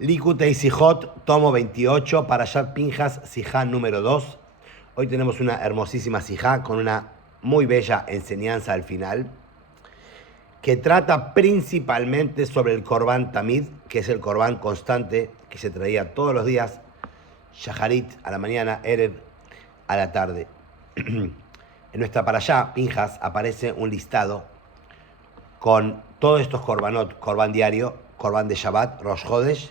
Likutei Sijot, tomo 28, Parashat Pinjas, Sijá número 2. Hoy tenemos una hermosísima Sijá con una muy bella enseñanza al final, que trata principalmente sobre el Korban Tamid, que es el Korban constante que se traía todos los días, Shaharit a la mañana, Erev a la tarde. En nuestra Parashá, Pinjas, aparece un listado con todos estos korbanot, korban diario, korban de Shabbat, Rosh Hodesh,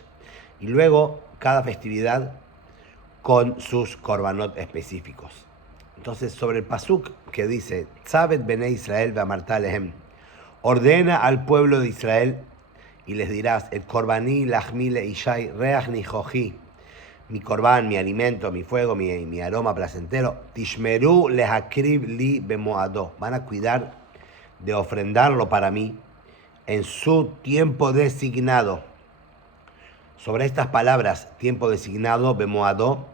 y luego cada festividad con sus korbanot específicos. Entonces, sobre el pasuk que dice, Tzabet Bene Israel ve'amarta lehem, ordena al pueblo de Israel y les dirás, el korbaní lachmi leishai reach nijoji, mi korban, mi alimento, mi fuego, mi aroma placentero, tishmeru lehakrib li bemoado, van a cuidar de ofrendarlo para mí en su tiempo designado. Sobre estas palabras, tiempo designado, bemoado,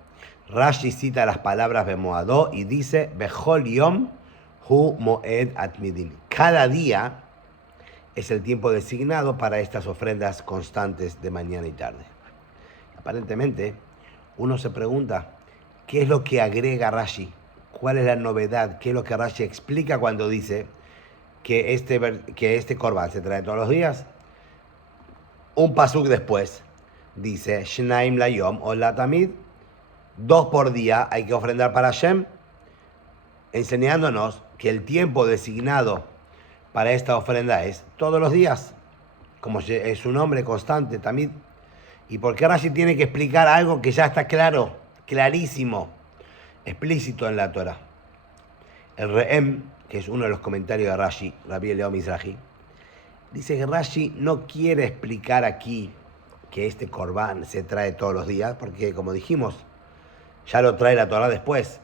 Rashi cita las palabras bemoado y dice, Bechol yom hu moed atmidim. Cada día es el tiempo designado para estas ofrendas constantes de mañana y tarde. Aparentemente, uno se pregunta, ¿qué es lo que agrega Rashi? ¿Cuál es la novedad? ¿Qué es lo que Rashi explica cuando dice que este korban se trae todos los días? Un pasuk después dice, Shnaim layom o latamid, 2 por día hay que ofrendar para Hashem, enseñándonos que el tiempo designado para esta ofrenda es todos los días, como es un nombre constante, tamid. ¿Y por qué Rashi tiene que explicar algo que ya está claro, clarísimo, explícito en la Torah? El Re'em, que es uno de los comentarios de Rashi, Rabbi Eliyahu Mizrahi, dice que Rashi no quiere explicar aquí que este korban se trae todos los días, porque como dijimos, ya lo trae la Torah después.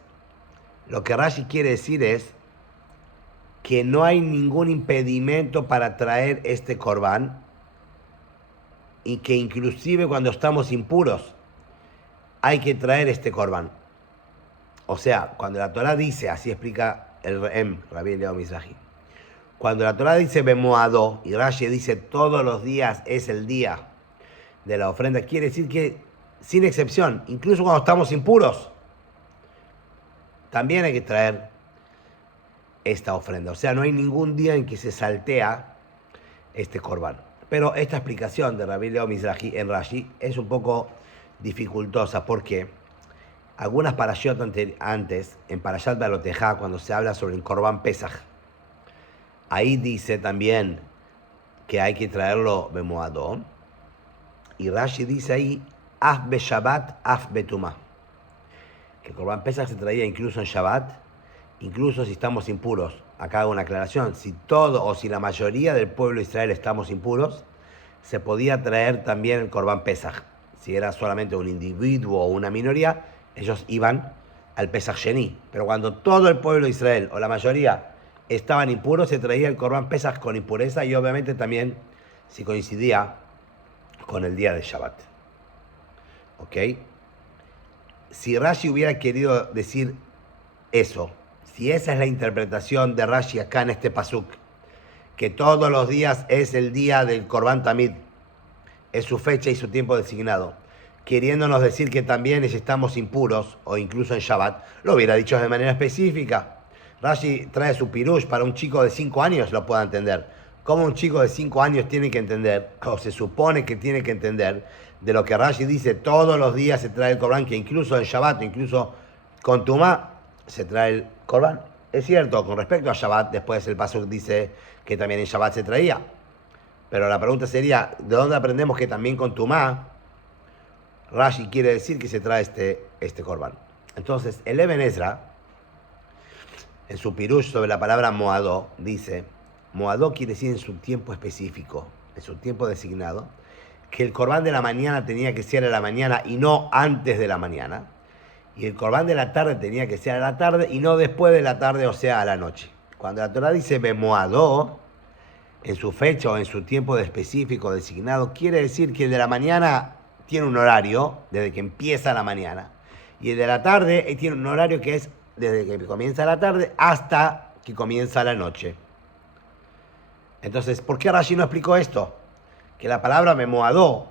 Lo que Rashi quiere decir es que no hay ningún impedimento para traer este korban y que inclusive cuando estamos impuros hay que traer este korban. O sea, cuando la Torah dice, así explica el Re'em, Rabbi Eliyahu Mizrahi, cuando la Torah dice bemoado y Rashi dice todos los días es el día de la ofrenda, quiere decir que sin excepción, incluso cuando estamos impuros, también hay que traer esta ofrenda. O sea, no hay ningún día en que se saltea este korban. Pero esta explicación de Rabbi Eliyahu Mizrahi en Rashi es un poco dificultosa porque algunas parashot antes, en Parashat Balotejá, cuando se habla sobre el korban Pesach, ahí dice también que hay que traerlo bemoado. Y Rashi dice ahí, af be Shabbat, af betumá, que el korban Pesach se traía incluso en Shabbat, incluso si estamos impuros. Acá hago una aclaración, si todo o si la mayoría del pueblo de Israel estamos impuros, se podía traer también el korban Pesach. Si era solamente un individuo o una minoría, ellos iban al Pesach Sheni. Pero cuando todo el pueblo de Israel o la mayoría estaban impuros, se traía el korban Pesach con impureza y obviamente también si coincidía con el día de Shabbat. ¿Ok? Si Rashi hubiera querido decir eso, si esa es la interpretación de Rashi acá en este pasuk, que todos los días es el día del Korban Tamid, es su fecha y su tiempo designado, queriéndonos decir que también estamos impuros, o incluso en Shabbat, lo hubiera dicho de manera específica. Rashi trae su pirush para un chico de 5 años lo pueda entender. ¿Cómo un chico de 5 años tiene que entender, o se supone que tiene que entender, de lo que Rashi dice, todos los días se trae el Korban, que incluso en Shabbat, incluso con Tumá, se trae el Korban? Es cierto, con respecto a Shabbat, después el pasuk dice que también en Shabbat se traía. Pero la pregunta sería, ¿de dónde aprendemos que también con Tumá, Rashi quiere decir que se trae este Korban? Entonces, el Eben Ezra, en su pirush sobre la palabra Moadó, dice, Moadó quiere decir en su tiempo específico, en su tiempo designado, que el Korban de la mañana tenía que ser a la mañana y no antes de la mañana. Y el Korban de la tarde tenía que ser a la tarde y no después de la tarde, o sea, a la noche. Cuando la Torah dice bemoado, en su fecha o en su tiempo específico designado, quiere decir que el de la mañana tiene un horario desde que empieza la mañana. Y el de la tarde tiene un horario que es desde que comienza la tarde hasta que comienza la noche. Entonces, ¿por qué Rashi no explicó esto? Que la palabra bemoado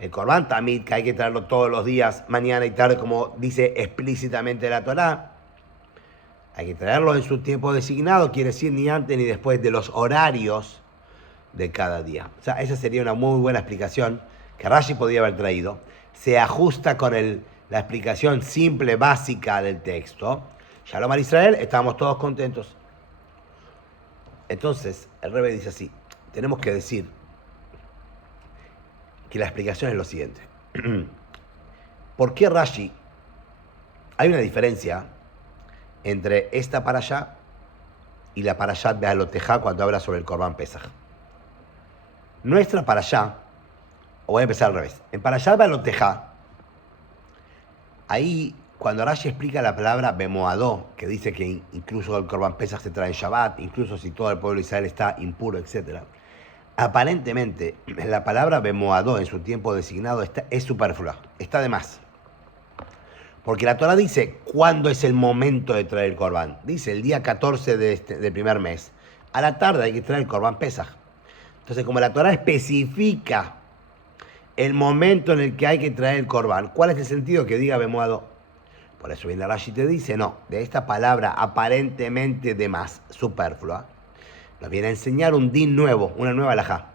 El Corban Tamid, que hay que traerlo todos los días, mañana y tarde, como dice explícitamente la Torá, hay que traerlo en su tiempo designado, quiere decir ni antes ni después de los horarios de cada día. O sea, esa sería una muy buena explicación que Rashi podría haber traído. Se ajusta con la explicación simple, básica del texto. Shalom al Israel, estamos todos contentos. Entonces, el Rebbe dice así, tenemos que decir que la explicación es lo siguiente. ¿Por qué Rashi? Hay una diferencia entre esta parashá y la parashat Be'alotejá cuando habla sobre el Corban Pesach. Nuestra parashá, o voy a empezar al revés, en parashat Be'alotejá, ahí cuando Rashi explica la palabra Bemoadó, que dice que incluso el Corban Pesach se trae en Shabbat, incluso si todo el pueblo de Israel está impuro, etc., aparentemente la palabra Bemoadó en su tiempo designado es superflua, está de más. Porque la Torah dice cuándo es el momento de traer el Corban. Dice el día 14 del primer mes. A la tarde hay que traer el Corban Pesach. Entonces, como la Torah especifica el momento en el que hay que traer el Corban, ¿cuál es el sentido que diga Bemoadó? Por eso viene Rashi y te dice, no, de esta palabra aparentemente de más, superflua, nos viene a enseñar un din nuevo, una nueva halajá.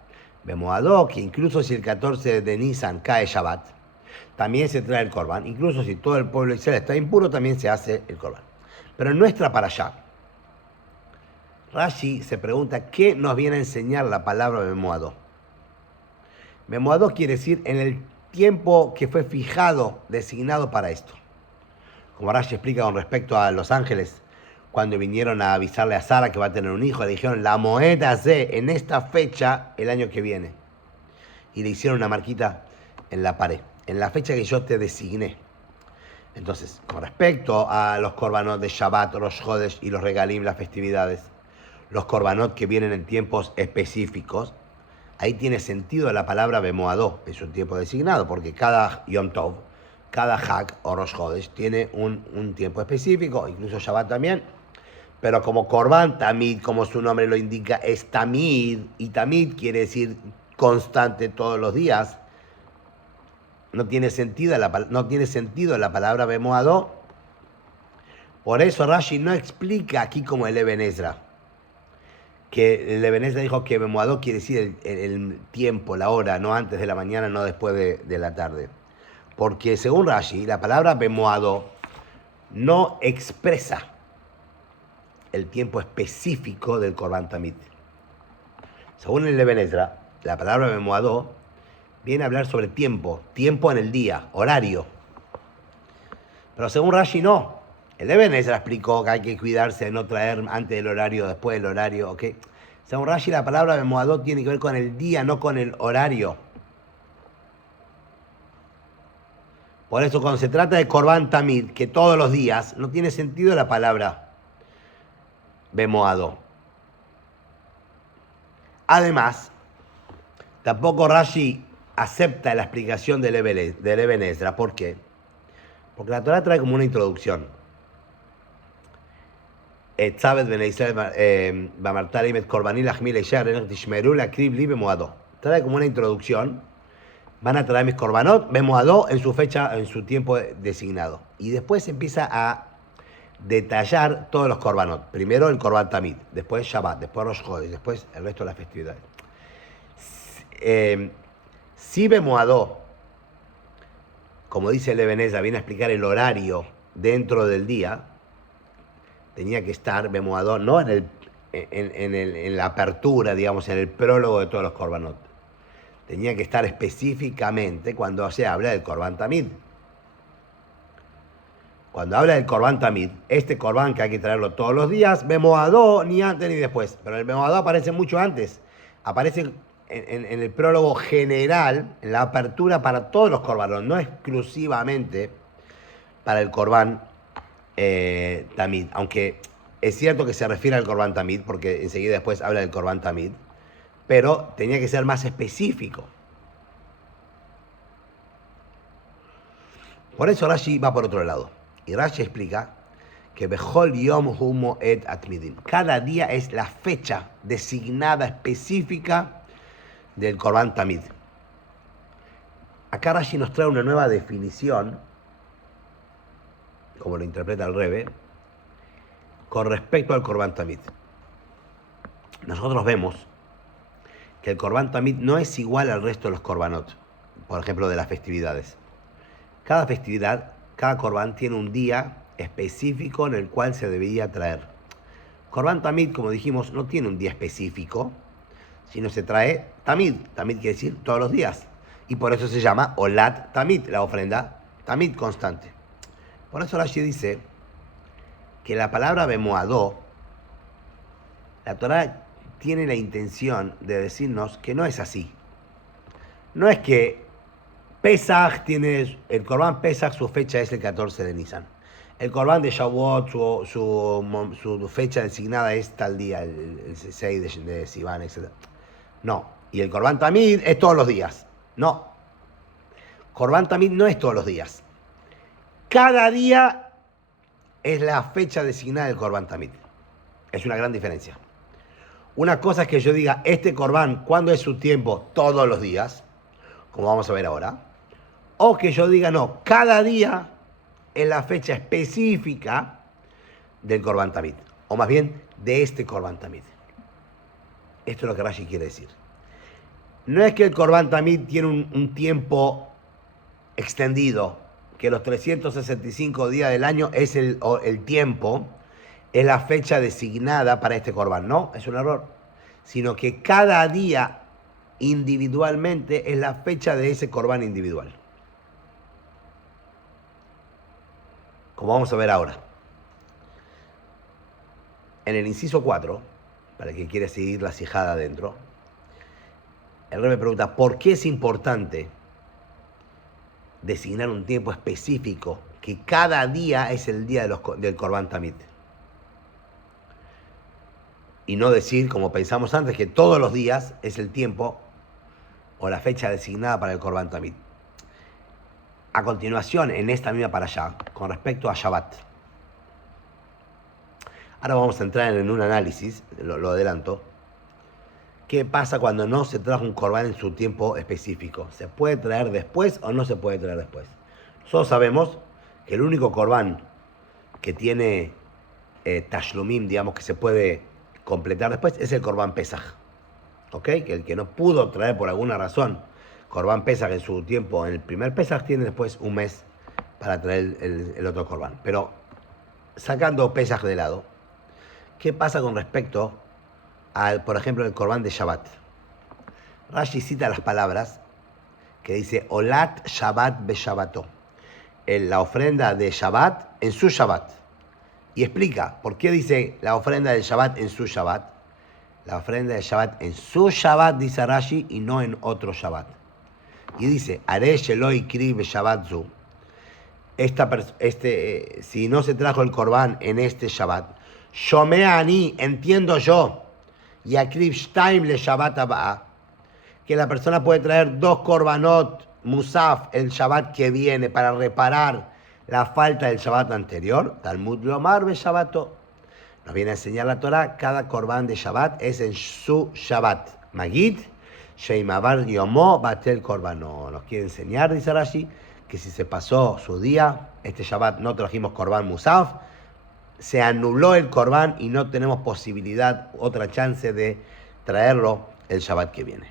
Bemoadó, que incluso si el 14 de Nisan cae Shabbat, también se trae el Corban. Incluso si todo el pueblo de Israel está impuro, también se hace el Corban. Pero en nuestra parashá, Rashi se pregunta qué nos viene a enseñar la palabra Bemoadó. Bemoadó quiere decir en el tiempo que fue fijado, designado para esto. Como Rashi explica con respecto a los ángeles, cuando vinieron a avisarle a Sara que va a tener un hijo, le dijeron, la moeda de en esta fecha el año que viene. Y le hicieron una marquita en la pared, en la fecha que yo te designé. Entonces, con respecto a los korbanot de Shabbat, Rosh Chodesh y los regalim, las festividades, los korbanot que vienen en tiempos específicos, ahí tiene sentido la palabra Bemoadó en su tiempo designado, porque cada Yom Tov, cada Hag o Rosh Chodesh tiene un tiempo específico, incluso Shabbat también. Pero como Korban Tamid, como su nombre lo indica, es Tamid, y Tamid quiere decir constante todos los días. No tiene sentido la palabra Bemoadó. Por eso Rashi no explica aquí como el Eben Ezra. Que el Eben Ezra dijo que Bemoadó quiere decir el tiempo, la hora, no antes de la mañana, no después de la tarde. Porque según Rashi, la palabra Bemoadó no expresa el tiempo específico del Korban Tamid. Según el Eben Ezra, la palabra Bemoadó viene a hablar sobre tiempo en el día, horario. Pero según Rashi no. El Eben Ezra explicó que hay que cuidarse de no traer antes del horario, después del horario, ¿ok? Según Rashi la palabra Bemoadó tiene que ver con el día, no con el horario. Por eso cuando se trata de Korban Tamid, que todos los días, no tiene sentido la palabra Bemoadó. Además, tampoco Rashi acepta la explicación del Eben Ezra. ¿Por qué? Porque la Torah trae como una introducción. Trae como una introducción. Van a traer mis korbanot, Bemoadó en su fecha, en su tiempo designado. Y después empieza a detallar todos los korbanot. Primero el Korban Tamid, después Shabbat, después Rosh Chodesh, después el resto de las festividades. Si Bemoadó, como dice el Eben Ezra, viene a explicar el horario dentro del día, tenía que estar Bemoadó no en la apertura, digamos, en el prólogo de todos los korbanot. Tenía que estar específicamente cuando se habla del Korban Tamid. Cuando habla del Korban Tamid, este Korban que hay que traerlo todos los días, Bemoadó ni antes ni después. Pero el Bemoadó aparece mucho antes. Aparece en el prólogo general, en la apertura para todos los Korbanot, no exclusivamente para el Korban Tamid. Aunque es cierto que se refiere al Korban Tamid, porque enseguida después habla del Korban Tamid, pero tenía que ser más específico. Por eso Rashi va por otro lado. Y Rashi explica que Bechol Yom Humo et Atmidim. Cada día es la fecha designada específica del Korban Tamid. Acá Rashi nos trae una nueva definición, como lo interpreta el Rebbe, con respecto al Korban Tamid. Nosotros vemos que el Korban Tamid no es igual al resto de los Korbanot, por ejemplo, de las festividades. Cada festividad, cada Korban tiene un día específico en el cual se debería traer. Korban Tamid, como dijimos, no tiene un día específico, sino se trae Tamid. Tamid quiere decir todos los días. Y por eso se llama Olat Tamid, la ofrenda Tamid constante. Por eso Rashi dice que la palabra Bemoadó, la Torah tiene la intención de decirnos que no es así. No es que Pesach tiene, el Korban Pesach su fecha es el 14 de Nisan. El Korban de Shavuot su fecha designada es tal día, el 6 de Sivan, etc. No. Y el Korban Tamid es todos los días. No. Korban Tamid no es todos los días. Cada día es la fecha designada del Korban Tamid. Es una gran diferencia. Una cosa es que yo diga, este Korban, ¿cuándo es su tiempo? Todos los días, como vamos a ver ahora. O que yo diga, no, cada día es la fecha específica del Korban Tamid. O más bien, de este Korban Tamid. Esto es lo que Rashi quiere decir. No es que el Korban Tamid tiene un tiempo extendido, que los 365 días del año es el tiempo, es la fecha designada para este Korban. No, es un error. Sino que cada día individualmente es la fecha de ese Korban individual. Como vamos a ver ahora. En el inciso 4, para el que quiere seguir la sijada adentro, el Rebbe pregunta, ¿por qué es importante designar un tiempo específico que cada día es el día del Korban Tamid? Y no decir, como pensamos antes, que todos los días es el tiempo o la fecha designada para el Korban Tamid. A continuación, en esta misma parashá, con respecto a Shabbat. Ahora vamos a entrar en un análisis, lo adelanto. ¿Qué pasa cuando no se trajo un Korban en su tiempo específico? ¿Se puede traer después o no se puede traer después? Nosotros sabemos que el único Korban que tiene Tashlumim, digamos, que se puede completar después, es el Korban Pesach. ¿Ok? Que el que no pudo traer por alguna razón Korban Pesach en su tiempo, en el primer Pesach, tiene después un mes para traer el otro Korban. Pero sacando Pesach de lado, ¿qué pasa con respecto al, por ejemplo, el Korban de Shabbat? Rashi cita las palabras que dice Olat Shabbat be Shabbato, la ofrenda de Shabbat en su Shabbat. Y explica por qué dice la ofrenda del Shabbat en su Shabbat. La ofrenda del Shabbat en su Shabbat, dice Rashi, y no en otro Shabbat. Y dice, Are Sheloi Kri be Shabbat Zu. Si no se trajo el Korban en este Shabbat, Shomea Ani, entiendo yo, y Akrib Shtaim le Shabbat Abba, que la persona puede traer 2 Korbanot Musaf el Shabbat que viene para reparar la falta del Shabbat anterior. Talmud Lomar be Shabbato. Nos viene a enseñar la Torah, cada Korban de Shabbat es en su Shabbat. Magid, Sheimabar Yomo, Batel Korbano. Nos quiere enseñar, dice Rashi, que si se pasó su día, este Shabbat no trajimos Korban Musaf, se anuló el Korban y no tenemos posibilidad, otra chance de traerlo el Shabbat que viene.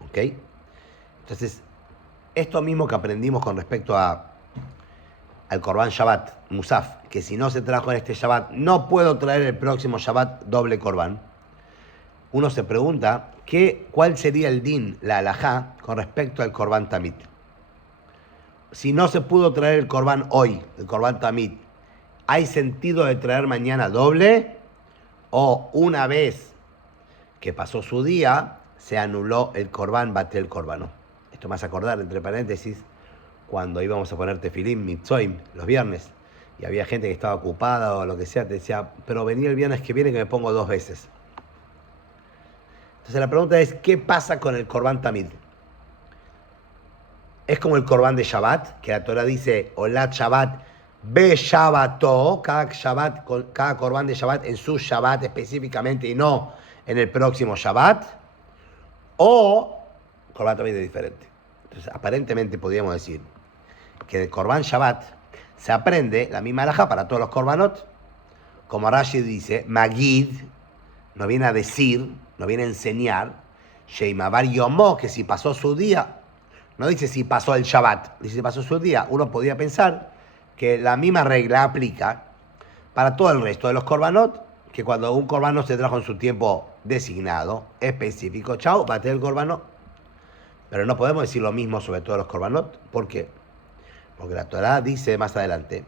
¿Ok? Entonces, esto mismo que aprendimos con respecto al Korban Shabbat, Musaf, que si no se trajo en este Shabbat, no puedo traer el próximo Shabbat doble Korban. Uno se pregunta, ¿cuál sería el din, la halajá, con respecto al Korban Tamid? Si no se pudo traer el Korban hoy, el Korban Tamid, ¿hay sentido de traer mañana doble? ¿O una vez que pasó su día, se anuló el Korban, Batel Korbano? Esto me hace acordar, entre paréntesis, cuando íbamos a poner tefilín, mitzoim, los viernes, y había gente que estaba ocupada o lo que sea, te decía, pero vení el viernes que viene que me pongo 2 veces. Entonces la pregunta es, ¿qué pasa con el Korban Tamid? Es como el Korban de Shabbat, que la Torah dice, Olat Shabbat be Shabbato, cada Korban de Shabbat en su Shabbat específicamente y no en el próximo Shabbat, o Korban Tamid es diferente. Entonces, aparentemente podríamos decir que de Corban Shabbat se aprende la misma halajá para todos los Corbanot. Como Rashi dice, Magid no viene a decir, no viene a enseñar, Sheimabar Yomó, que si pasó su día, no dice si pasó el Shabbat, dice si pasó su día. Uno podría pensar que la misma regla aplica para todo el resto de los Corbanot, que cuando un Corbanot se trajo en su tiempo designado, específico, chao, bate el Corbanot. Pero no podemos decir lo mismo sobre todos los Corbanot. ¿Por qué? Porque la Torah dice más adelante,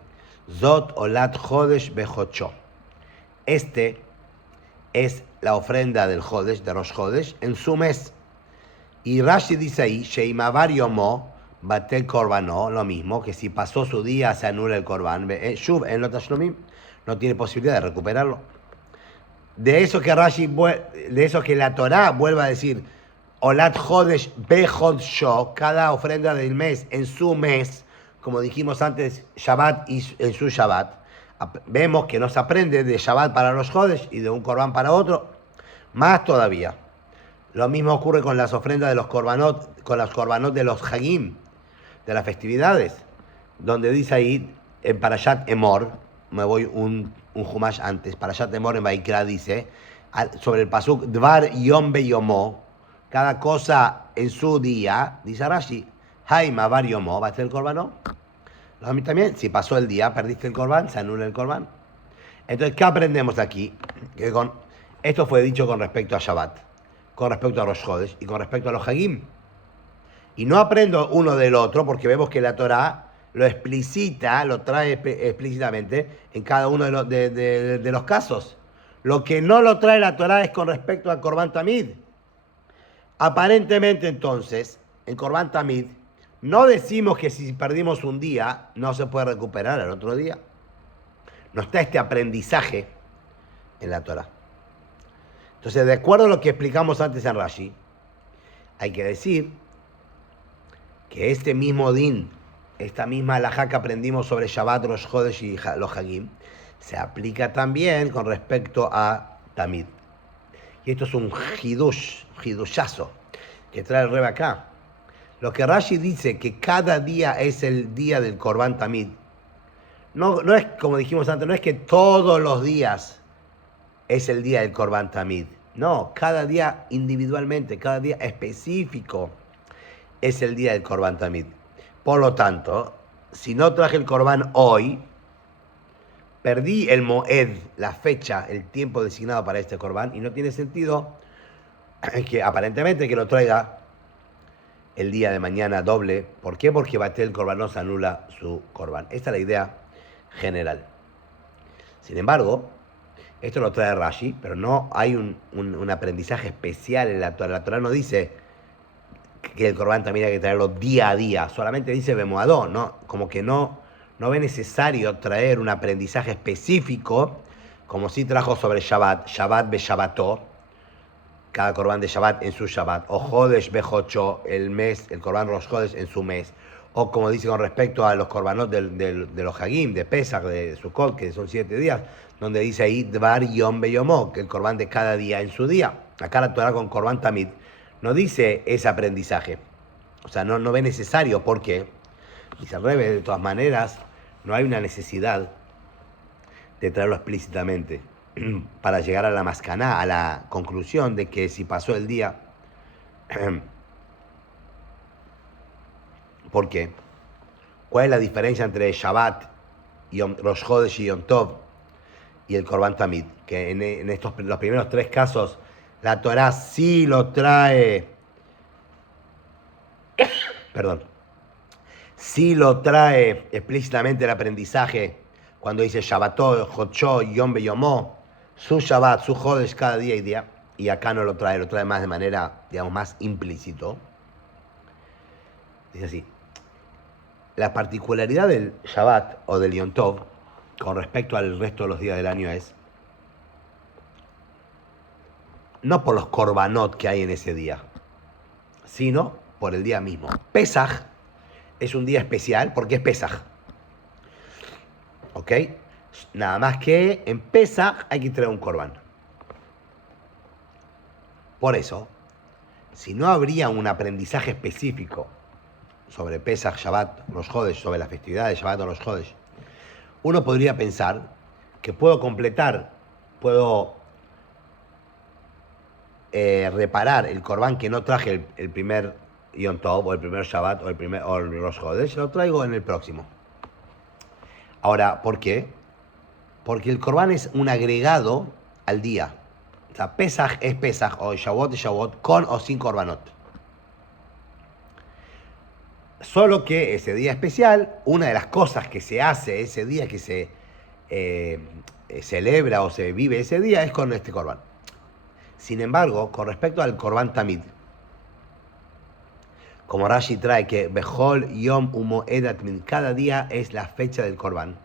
Zot olat Chodesh bechocho. Este es la ofrenda del Chodesh, de Rosh Chodesh, en su mes. Y Rashi dice ahí, Sheimavar Yomo, Batel Korbanó, lo mismo, que si pasó su día se anula el Korban. Shuv en lo Tashlumim, no tiene posibilidad de recuperarlo. De eso que de eso que la Torah vuelve a decir, Olat Chodesh bechodsho, cada ofrenda del mes en su mes, como dijimos antes, Shabbat y en su Shabbat. Vemos que no se aprende de Shabbat para los Chodesh y de un Korban para otro. Más todavía. Lo mismo ocurre con las ofrendas de los Korbanot, con los Korbanot de los Hagim, de las festividades, donde dice ahí, en Parashat Emor, me voy un Humash antes, Parashat Emor en Vaikra dice, sobre el pasuk, Dvar Yom Beyomo, cada cosa en su día, dice Rashi, Haima Var Yomo, ¿va a ser el Korbanot? A mí también, si pasó el día, perdiste el Korban, se anula el Korban. Entonces, ¿qué aprendemos aquí? Que esto fue dicho con respecto a Shabbat, con respecto a Rosh Chodesh y con respecto a los Hagim. Y no aprendo uno del otro porque vemos que la Torah lo explicita, lo trae explícitamente en cada uno de los casos. Lo que no lo trae la Torah es con respecto al Korban Tamid. Aparentemente, entonces, en Korban Tamid, no decimos que si perdimos un día, no se puede recuperar al otro día. No está este aprendizaje en la Torah. Entonces, de acuerdo a lo que explicamos antes en Rashi, hay que decir que este mismo din, esta misma halajá que aprendimos sobre Shabbat, Rosh Chodesh y los Hagim, se aplica también con respecto a Tamid. Y esto es un hidushazo, que trae el Rebbe acá. Lo que Rashi dice que cada día es el día del Korban Tamid, no es como dijimos antes, no es que todos los días es el día del Korban Tamid. No, cada día individualmente, cada día específico es el día del Korban Tamid. Por lo tanto, si no traje el Korban hoy, perdí el Moed, la fecha, el tiempo designado para este Korban, y no tiene sentido que aparentemente que lo traiga el día de mañana doble. ¿Por qué? Porque Batel Korban no se anula su Korban. Esta es la idea general. Sin embargo, esto lo trae Rashi, pero no hay un aprendizaje especial en la Torah. La Torah no dice que el Korban también hay que traerlo día a día, solamente dice Bemoadó, ¿no? Como que no ve necesario traer un aprendizaje específico, como si trajo sobre Shabbat, Shabbat be Shabbató, cada Korban de Shabbat en su Shabbat, o Jodesh bejocho, el mes, el Korban Rosh Jodesh en su mes, o como dice con respecto a los Korbanot de los Hagim, de Pesach, de Sukkot, que son 7 días, donde dice ahí Dvar Yom Beyomo, que el Korban de cada día en su día. Acá la Torah con Korban Tamid no dice ese aprendizaje, o sea, no ve necesario, porque dice al revés, de todas maneras, no hay una necesidad de traerlo explícitamente para llegar a la mascaná, a la conclusión de que si pasó el día. ¿Por qué? ¿Cuál es la diferencia entre Shabbat, Rosh Chodesh y Yom Tov y el Korban Tamid? Que en los primeros 3 casos la Torah sí lo trae, perdón, sí lo trae explícitamente el aprendizaje cuando dice Shabbató, Jochó, Yom Beyomó, su Shabbat, su Jodesh cada día y día, y acá no lo trae más de manera, digamos, más implícito. Dice así, la particularidad del Shabbat o del Yom Tov con respecto al resto de los días del año es, no por los korbanot que hay en ese día, sino por el día mismo. Pesaj es un día especial porque es Pesaj. ¿Ok? Nada más que en Pesaj hay que traer un korban. Por eso, si no habría un aprendizaje específico sobre Pesach, Shabbat, Rosh Chodesh, sobre la festividad de Shabbat o Rosh Chodesh, uno podría pensar que puedo completar, puedo reparar el Corbán que no traje el primer Yom Tov, o el primer Shabbat, o el Rosh Chodesh, lo traigo en el próximo. Ahora, ¿por qué? Porque el Corbán es un agregado al día. O sea, Pesach es Pesach, o Shavuot es Shavuot, con o sin Corbanot. Solo que ese día especial, una de las cosas que se hace ese día, que se celebra o se vive ese día, es con este Corbán. Sin embargo, con respecto al Corbán Tamid, como Rashi trae que Bechol Yom Umoed Atmid, cada día es la fecha del Corbán.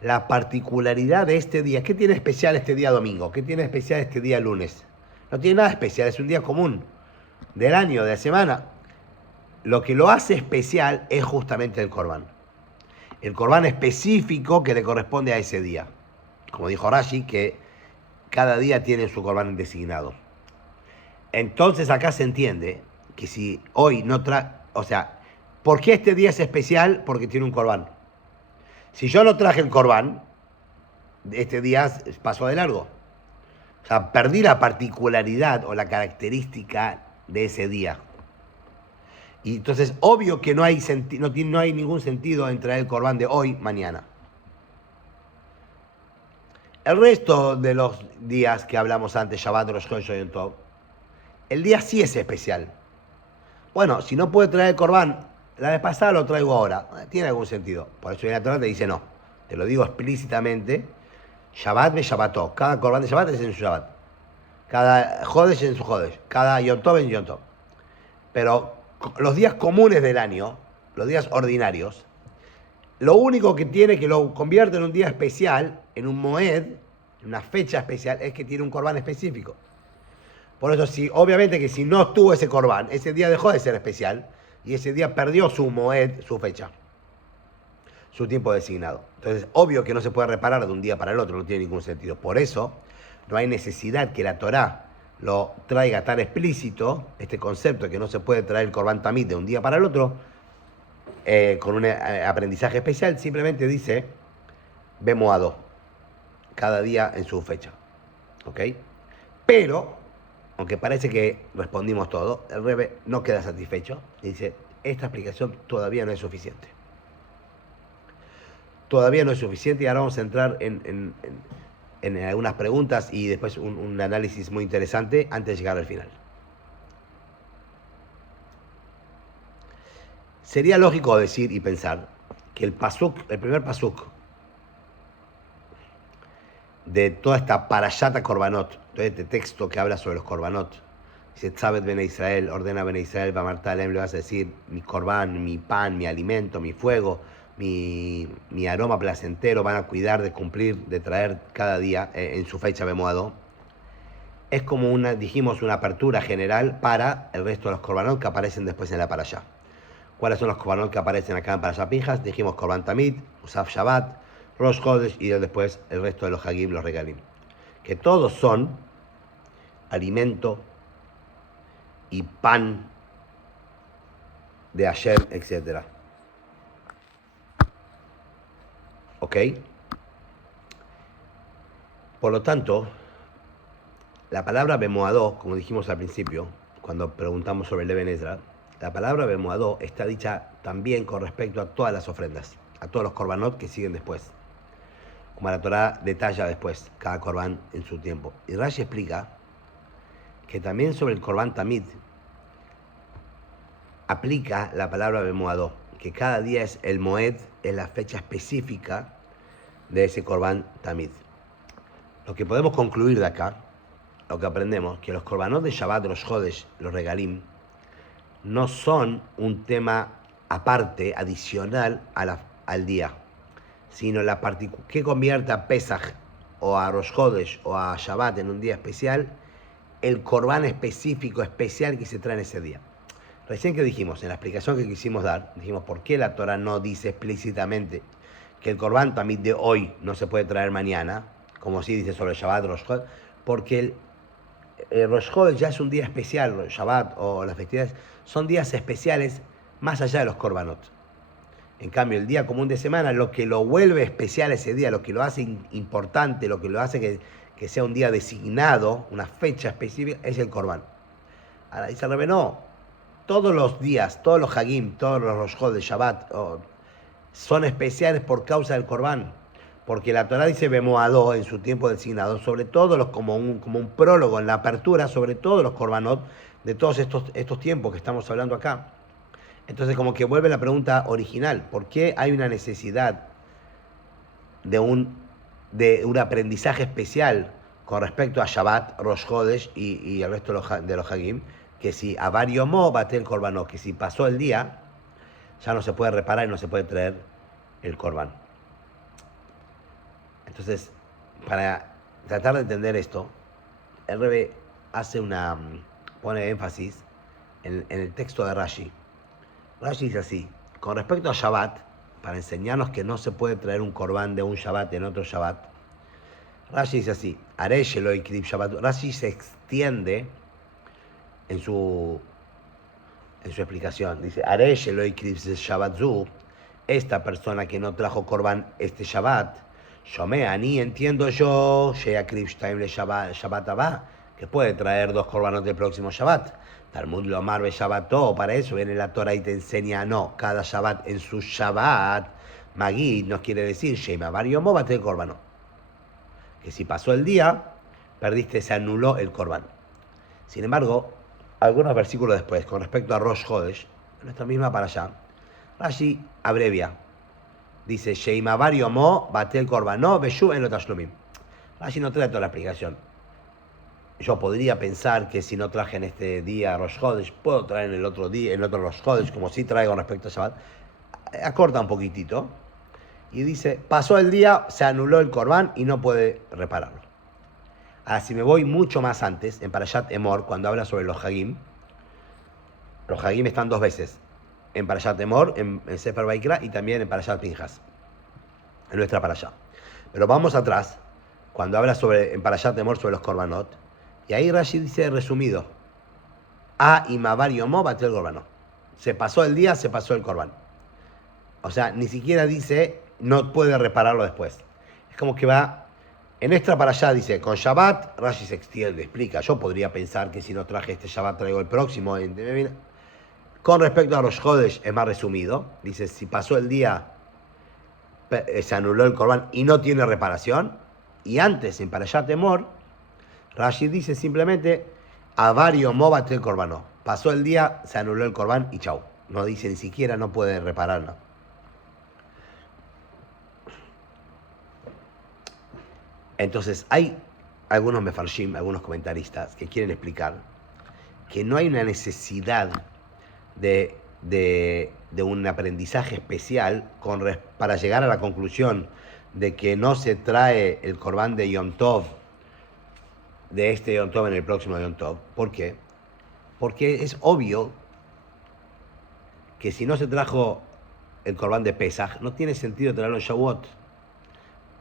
La particularidad de este día, ¿qué tiene especial este día domingo? ¿Qué tiene especial este día lunes? No tiene nada especial, es un día común del año, de la semana. Lo que lo hace especial es justamente el Corbán. El Corbán específico que le corresponde a ese día. Como dijo Rashi, que cada día tiene su Corbán designado. Entonces acá se entiende que si hoy no o sea, ¿por qué este día es especial? Porque tiene un Corbán. Si yo no traje el Corbán, este día pasó de largo. O sea, perdí la particularidad o la característica de ese día. Y entonces, obvio que no hay ningún sentido en traer el Corbán de hoy, mañana. El resto de los días que hablamos antes, Shabbat, Rosh Chodesh y Yom Tov, el día sí es especial. Bueno, si no puede traer el Corbán, la vez pasada lo traigo ahora. Tiene algún sentido. Por eso la Torah te dice no. Te lo digo explícitamente. Shabbat me Shabbató. Cada Corbán de Shabbat es en su Shabbat. Cada Jodesh es en su Jodesh. Cada Yom Tov es en Yom Tov. Pero los días comunes del año, los días ordinarios, lo único que tiene que lo convierte en un día especial, en un Moed, en una fecha especial, es que tiene un Corbán específico. Por eso, obviamente que si no estuvo ese Corbán, ese día dejó de ser especial y ese día perdió su Moed, su fecha, su tiempo designado. Entonces, obvio que no se puede reparar de un día para el otro, no tiene ningún sentido. Por eso, no hay necesidad que la Torá lo traiga tan explícito, este concepto de que no se puede traer el Corbán Tamid de un día para el otro, con un aprendizaje especial, simplemente dice Bemoado, cada día en su fecha. ¿Ok? Pero, aunque parece que respondimos todo, el Rebbe no queda satisfecho y dice, esta explicación todavía no es suficiente. Todavía no es suficiente y ahora vamos a entrar en algunas preguntas y después un análisis muy interesante antes de llegar al final. Sería lógico decir y pensar que el primer pasuk de toda esta parashata korbanot, todo este texto que habla sobre los korbanot, dice Tzabet Bene Israel, ordena Bene Israel, Bamartalem, le vas a decir mi korban, mi pan, mi alimento, mi fuego, mi aroma placentero, van a cuidar de cumplir, de traer cada día en su fecha Bemoado. Es como dijimos, una apertura general para el resto de los korbanot que aparecen después en la parashá. ¿Cuáles son los korbanot que aparecen acá en Parashat Pinjas? Dijimos Korban Tamid, Musaf Shabbat, Rosh Chodesh y después el resto de los Hagim, los Regalim. Que todos son alimento y pan de Hashem, etc. ¿Ok? Por lo tanto, la palabra Bemoadó, como dijimos al principio, cuando preguntamos sobre el Eben Ezra, la palabra Bemoadó está dicha también con respecto a todas las ofrendas, a todos los korbanot que siguen después. Como la Torah detalla después, cada korban en su tiempo. Y Rashi explica que también sobre el korban tamid aplica la palabra Bemoadó, que cada día es el moed, es la fecha específica de ese korban tamid. Lo que podemos concluir de acá, lo que aprendemos, que los korbanot de Shabbat, los Jodesh, los Regalim, no son un tema aparte, adicional al día, sino que convierte a Pesach o a Rosh Chodesh o a Shabbat en un día especial, el Corbán específico, especial que se trae en ese día. Recién que dijimos, en la explicación que quisimos dar, dijimos por qué la Torah no dice explícitamente que el Corbán también de hoy no se puede traer mañana, como sí dice sobre Shabbat, Rosh Chodesh, porque el Rosh Chodesh ya es un día especial, Shabbat o las festividades son días especiales más allá de los korbanot. En cambio, el día común de semana, lo que lo vuelve especial ese día, lo que lo hace importante, lo que lo hace que sea un día designado, una fecha específica, es el Corban. Ahora dice el Rebbe, no, todos los días, todos los Hagim, todos los Rosh Chodesh, Shabbat, son especiales por causa del Corban. Porque la Torah dice Bemoadó en su tiempo designado, sobre todo como un prólogo en la apertura, sobre todos los Corbanot de todos estos tiempos que estamos hablando acá. Entonces como que vuelve la pregunta original, ¿por qué hay una necesidad de un aprendizaje especial con respecto a Shabbat, Rosh Chodesh y el resto de los Hagim? Que si Avar Yomó batel Korbanó, que si pasó el día, ya no se puede reparar y no se puede traer el Korban. Entonces, para tratar de entender esto, el Rebbe pone énfasis en el texto de Rashi. Rashi dice así, con respecto a Shabbat, para enseñarnos que no se puede traer un Korban de un Shabbat en otro Shabbat, Rashi dice así, Aresh lo ikrib Shabbat. Rashi se extiende en su explicación. Dice, Aresh lo ikrib Shabbat zu, esta persona que no trajo Korban este Shabbat, Shomea, ni entiendo yo, Sheakrib Shtaim le Shabbat Abba, que puede traer 2 Korbanos del próximo Shabbat. Talmud lo amarve Shabbató, para eso viene la Torah y te enseña, no, cada Shabbat en su Shabbat. Magid nos quiere decir, Shema Bariomo bate el Korbano. Que si pasó el día, perdiste, se anuló el Korban. Sin embargo, algunos versículos después, con respecto a Rosh Chodesh, en nuestra misma para allá, Rashi abrevia. Dice, Sheima Bariomo bate el Korbano, Beshu en los Tashlumim. Rashi no trae toda la explicación. Yo podría pensar que si no traje en este día Rosh Chodesh, puedo traer en el otro día, en el otro Rosh Chodesh, como si traigo respecto a Shabbat. Acorta un poquitito. Y dice, pasó el día, se anuló el Korban y no puede repararlo. Ahora, si me voy mucho más antes, en Parashat Emor, cuando habla sobre los Hagim están 2 veces. En Parashat Emor, en Sefer Vaikra, y también en Parashat Pinjas, en nuestra Parashá. Pero vamos atrás, cuando habla en Parashat Emor sobre los Korbanot, y ahí Rashi dice resumido, y Mavar Yomó bate el Korbanot. Se pasó el día, se pasó el Korban. O sea, ni siquiera dice, no puede repararlo después. Es como que va, en esta Parashá dice, con Shabbat, Rashi se extiende, explica. Yo podría pensar que si no traje este Shabbat, traigo el próximo. Con respecto a los Chodesh, es más resumido. Dice, si pasó el día, se anuló el Korban y no tiene reparación. Y antes, en Parashat Emor, Rashi dice simplemente, Avar Yomó bate el Korbanó. Pasó el día, se anuló el Korban y chau. No dice ni siquiera, no puede repararlo. Entonces, hay algunos mefarshim, algunos comentaristas que quieren explicar que no hay una necesidad de un aprendizaje especial para llegar a la conclusión de que no se trae el Korban de Yom Tov, de este Yom Tov en el próximo Yom Tov. ¿Por qué? Porque es obvio que si no se trajo el Korban de Pesach, no tiene sentido traerlo en Shavuot.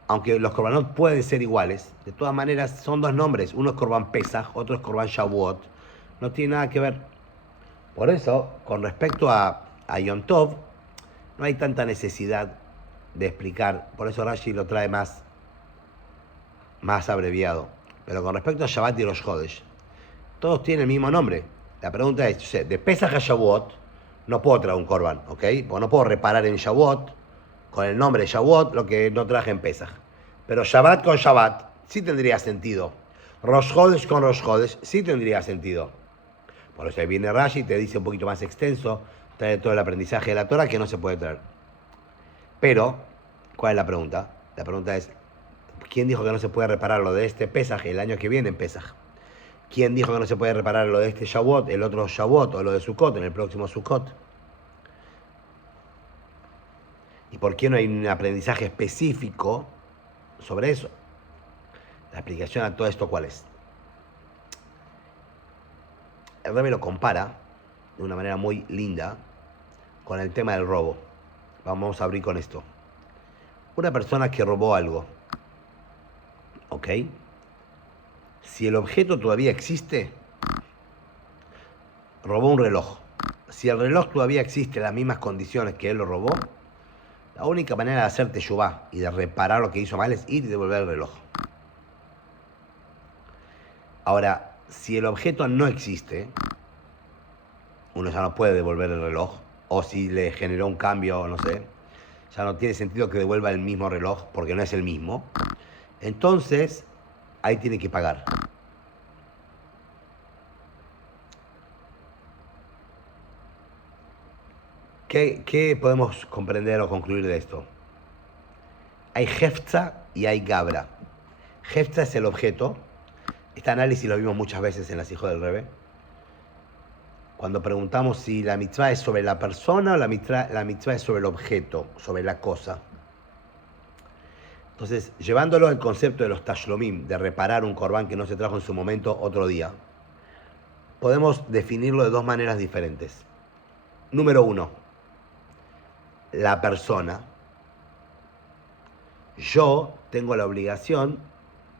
Aunque los Korbanot pueden ser iguales, de todas maneras son 2 nombres. Uno es Korban Pesach, otro es Korban Shavuot. No tiene nada que ver. Por eso, con respecto a Yom Tov, no hay tanta necesidad de explicar. Por eso Rashi lo trae más abreviado. Pero con respecto a Shabbat y Rosh Chodesh, todos tienen el mismo nombre. La pregunta es, de Pesach a Shavuot, no puedo traer un Korban, ¿ok? Porque no puedo reparar en Shavuot, con el nombre de Shavuot, lo que no traje en Pesach. Pero Shabbat con Shabbat sí tendría sentido. Rosh Chodesh con Rosh Chodesh sí tendría sentido. Por eso ahí viene Rashi y te dice un poquito más extenso, trae todo el aprendizaje de la Torah que no se puede traer. Pero, ¿cuál es la pregunta? La pregunta es, ¿quién dijo que no se puede reparar lo de este Pesach el año que viene en Pesach? ¿Quién dijo que no se puede reparar lo de este Shavuot, el otro Shavuot, o lo de Sukkot, en el próximo Sukkot? ¿Y por qué no hay un aprendizaje específico sobre eso? La explicación a todo esto, ¿cuál es? El Rebbe lo compara de una manera muy linda con el tema del robo. Vamos a abrir con esto. Una persona que robó algo, ¿ok? Si el objeto todavía existe, robó un reloj. si el reloj todavía existe en las mismas condiciones que él lo robó, la única manera de hacer teshuvá y de reparar lo que hizo mal es ir y devolver el reloj. Ahora, si el objeto no existe, uno ya no puede devolver el reloj, o si le generó un cambio, no sé, ya no tiene sentido que devuelva el mismo reloj porque no es el mismo, entonces ahí tiene que pagar. ¿Qué podemos comprender o concluir de esto? Hay Hefza y hay Gabra. Hefza es el objeto. Este análisis lo vimos muchas veces en las Hijos del Rebbe. Cuando preguntamos si la mitzvah es sobre la persona o la mitzvah es sobre el objeto, sobre la cosa. Entonces, llevándolo al concepto de los tashlomim, de reparar un corbán que no se trajo en su momento otro día, podemos definirlo de dos maneras diferentes. Número uno, la persona. Yo tengo la obligación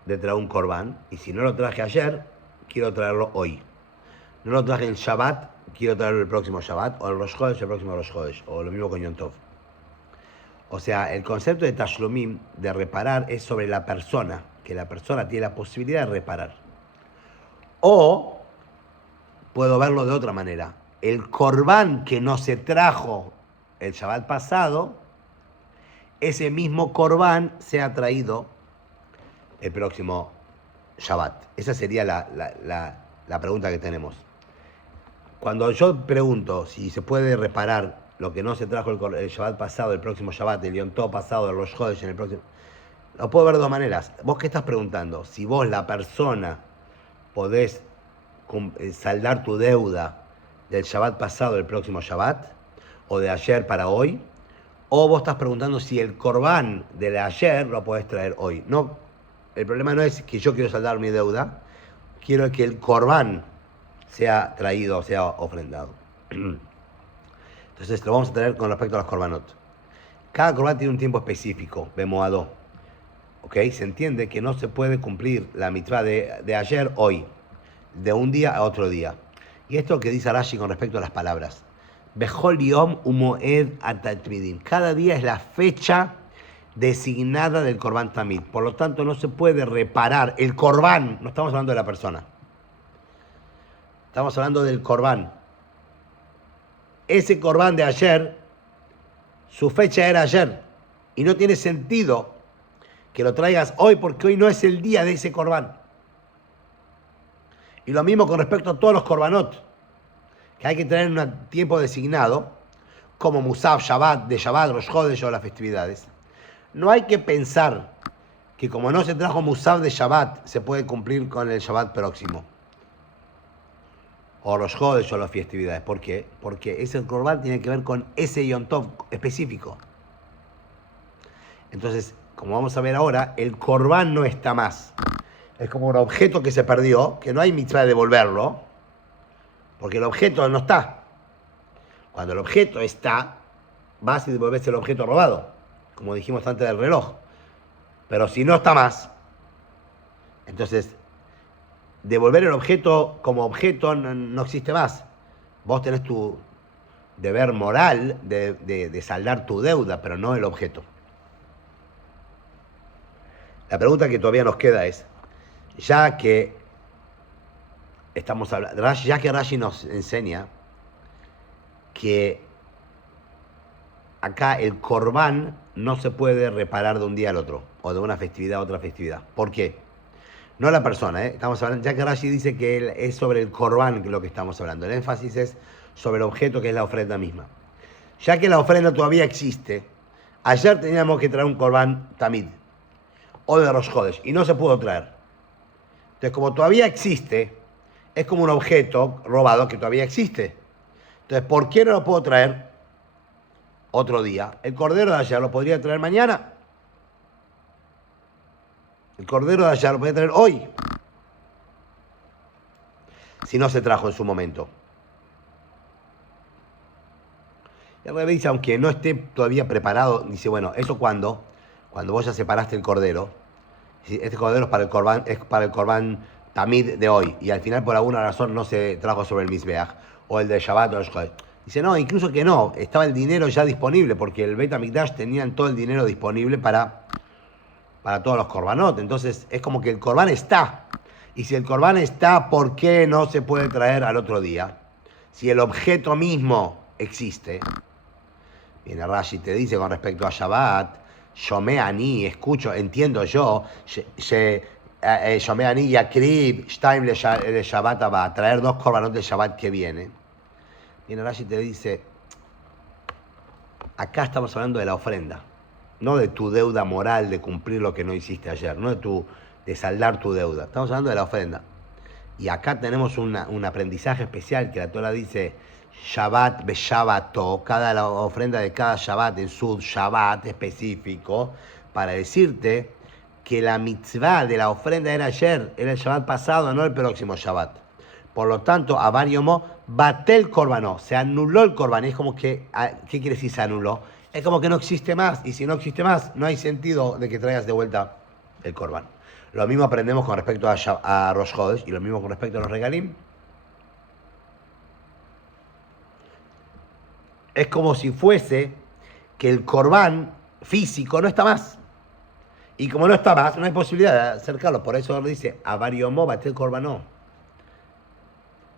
de traer un corbán, y si no lo traje ayer, quiero traerlo hoy. No lo traje en Shabbat, quiero traerlo el próximo Shabbat, o el Rosh Chodesh, el próximo Rosh Chodesh, o lo mismo con Yom Tov. O sea, el concepto de Tashlomim, de reparar, es sobre la persona, que la persona tiene la posibilidad de reparar. O puedo verlo de otra manera. El corbán que no se trajo el Shabbat pasado, ese mismo corbán se ha traído el próximo Shabbat. Esa sería la pregunta que tenemos. Cuando yo pregunto si se puede reparar lo que no se trajo el Shabbat pasado, el próximo Shabbat, el Yom Tov pasado, el Rosh Chodesh en el próximo... Lo puedo ver de dos maneras. ¿Vos qué estás preguntando? Si vos, la persona, podés saldar tu deuda del Shabbat pasado, el próximo Shabbat, o de ayer para hoy, o vos estás preguntando si el corbán de ayer lo podés traer hoy. No, el problema no es que yo quiero saldar mi deuda, quiero que el corbán sea traído, sea ofrendado. Entonces lo vamos a tener con respecto a los korbanot. Cada corbán tiene un tiempo específico, bemoadó. ¿Ok? Se entiende que no se puede cumplir la mitzvah de ayer, hoy, de un día a otro día. Y esto es lo que dice Rashi con respecto a las palabras. Bechol yom umoed atatmidim. Cada día es la fecha designada del corbán tamid. Por lo tanto, no se puede reparar el corbán. No estamos hablando de la persona. Estamos hablando del corbán. Ese corbán de ayer, su fecha era ayer. Y no tiene sentido que lo traigas hoy porque hoy no es el día de ese corbán. Y lo mismo con respecto a todos los korbanot, que hay que tener un tiempo designado, como Musaf, Shabbat, de Shabbat, Rosh Chodesh o las festividades. No hay que pensar que como no se trajo Musaf de Shabbat, se puede cumplir con el Shabbat próximo. O Rosh Chodesh o las festividades. ¿Por qué? Porque ese corbán tiene que ver con ese Yom Tov específico. Entonces, como vamos a ver ahora, el corbán no está más. Es como un objeto que se perdió, que no hay mitzvah de devolverlo, porque el objeto no está. Cuando el objeto está, vas y devolves el objeto robado, como dijimos antes del reloj. Pero si no está más, entonces devolver el objeto como objeto no existe más. Vos tenés tu deber moral de saldar tu deuda, pero no el objeto. La pregunta que todavía nos queda es, ya que estamos hablando, ya que Rashi nos enseña que acá el corbán no se puede reparar de un día al otro, o de una festividad a otra festividad. ¿Por qué? No la persona, estamos hablando, ya que Rashi dice que es sobre el corbán lo que estamos hablando. El énfasis es sobre el objeto que es la ofrenda misma. Ya que la ofrenda todavía existe, ayer teníamos que traer un corbán tamid, o de Rosh Chodesh, y no se pudo traer. Entonces, como todavía existe, es como un objeto robado que todavía existe. Entonces, ¿por qué no lo puedo traer otro día? El cordero de ayer lo podría traer mañana. El cordero de ayer lo podría traer hoy. Si no se trajo en su momento. Y el Rebbe dice, aunque no esté todavía preparado, dice, bueno, ¿eso cuándo? Cuando vos ya separaste el cordero. Este cordero es para el corbán tamid de hoy. Y al final, por alguna razón, no se trajo sobre el Mizbeach. O el de Shabbat o el Shabbat. Dice, no, incluso que no, estaba el dinero ya disponible, porque el Beit HaMikdash tenían todo el dinero disponible para todos los korbanot. Entonces es como que el korban está. Y si el korban está, ¿por qué no se puede traer al otro día? Si el objeto mismo existe. Viene Rashi te dice con respecto a Shabbat, Shomeani, escucho, entiendo yo, Shomeani Yakrib, Shtaim le Shabbat va, traer 2 korbanot de Shabbat que viene. Viene Rashi te dice, acá estamos hablando de la ofrenda, no de tu deuda moral de cumplir lo que no hiciste ayer, no de saldar tu deuda. Estamos hablando de la ofrenda. Y acá tenemos un aprendizaje especial que la Torah dice, Shabbat be Shabbato, la ofrenda de cada Shabbat en su Shabbat específico, para decirte que la mitzvah de la ofrenda era ayer, era el Shabbat pasado, no el próximo Shabbat. Por lo tanto, a Variomo, batel korbanó, se anuló el korban. Es como que, ¿qué quiere decir se anuló? Es como que no existe más, y si no existe más, no hay sentido de que traigas de vuelta el korban. Lo mismo aprendemos con respecto a Rosh Chodesh, y lo mismo con respecto a los regalim. Es como si fuese que el korban físico no está más. Y como no está más, no hay posibilidad de acercarlo. Por eso dice, a Variomo, batel korbanó.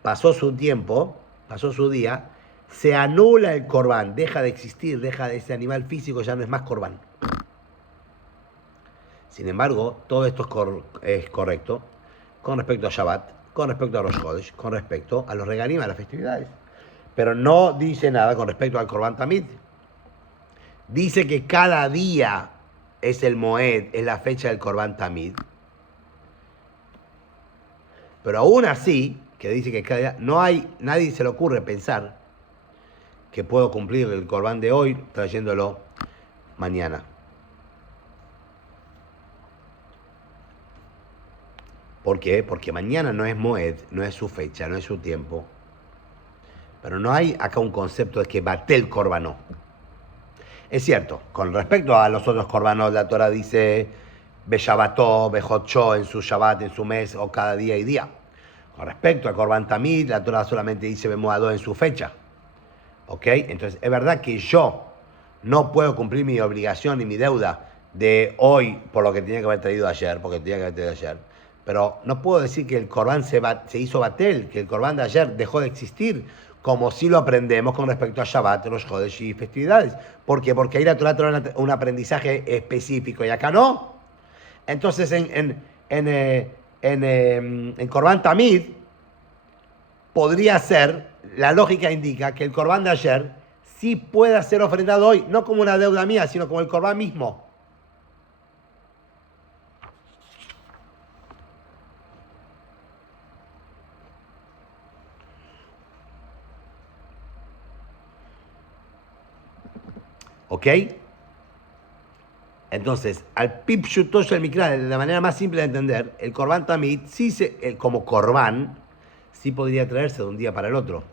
Pasó su tiempo, pasó su día, se anula el corbán, deja de existir, deja de ese animal físico, ya no es más corbán. Sin embargo, todo esto es correcto con respecto a Shabbat, con respecto a Rosh Chodesh, con respecto a los regalim, a las festividades. Pero no dice nada con respecto al Korban Tamid. Dice que cada día es el Moed, es la fecha del Korban Tamid. Pero aún así, que dice que cada día, nadie se le ocurre pensar que puedo cumplir el Korban de hoy trayéndolo mañana. ¿Por qué? Porque mañana no es Moed, no es su fecha, no es su tiempo. Pero no hay acá un concepto de que batel korbanó. Es cierto, con respecto a los otros korbanot, la Torah dice Beshabató, Bejotchó, en su Shabbat, en su mes, o cada día y día. Con respecto al Korban Tamid, la Torah solamente dice Bemoadó en su fecha. ¿Ok? Entonces, es verdad que yo no puedo cumplir mi obligación y mi deuda de hoy por lo que tenía que haber traído ayer, porque tenía que haber traído ayer. Pero no puedo decir que el Korban se hizo batel, que el Korban de ayer dejó de existir, como si lo aprendemos con respecto a Shabbat, los Jodesh y festividades. ¿Por qué? Porque ahí la Torah trae un aprendizaje específico y acá no. Entonces, en Korban Tamid, podría ser, la lógica indica que el Korban de ayer sí pueda ser ofrendado hoy, no como una deuda mía, sino como el Korban mismo. ¿Ok? Entonces, al Pip Shutosh el Mikra, de la manera más simple de entender, el Korban Tamid, sí como Korban, sí podría traerse de un día para el otro.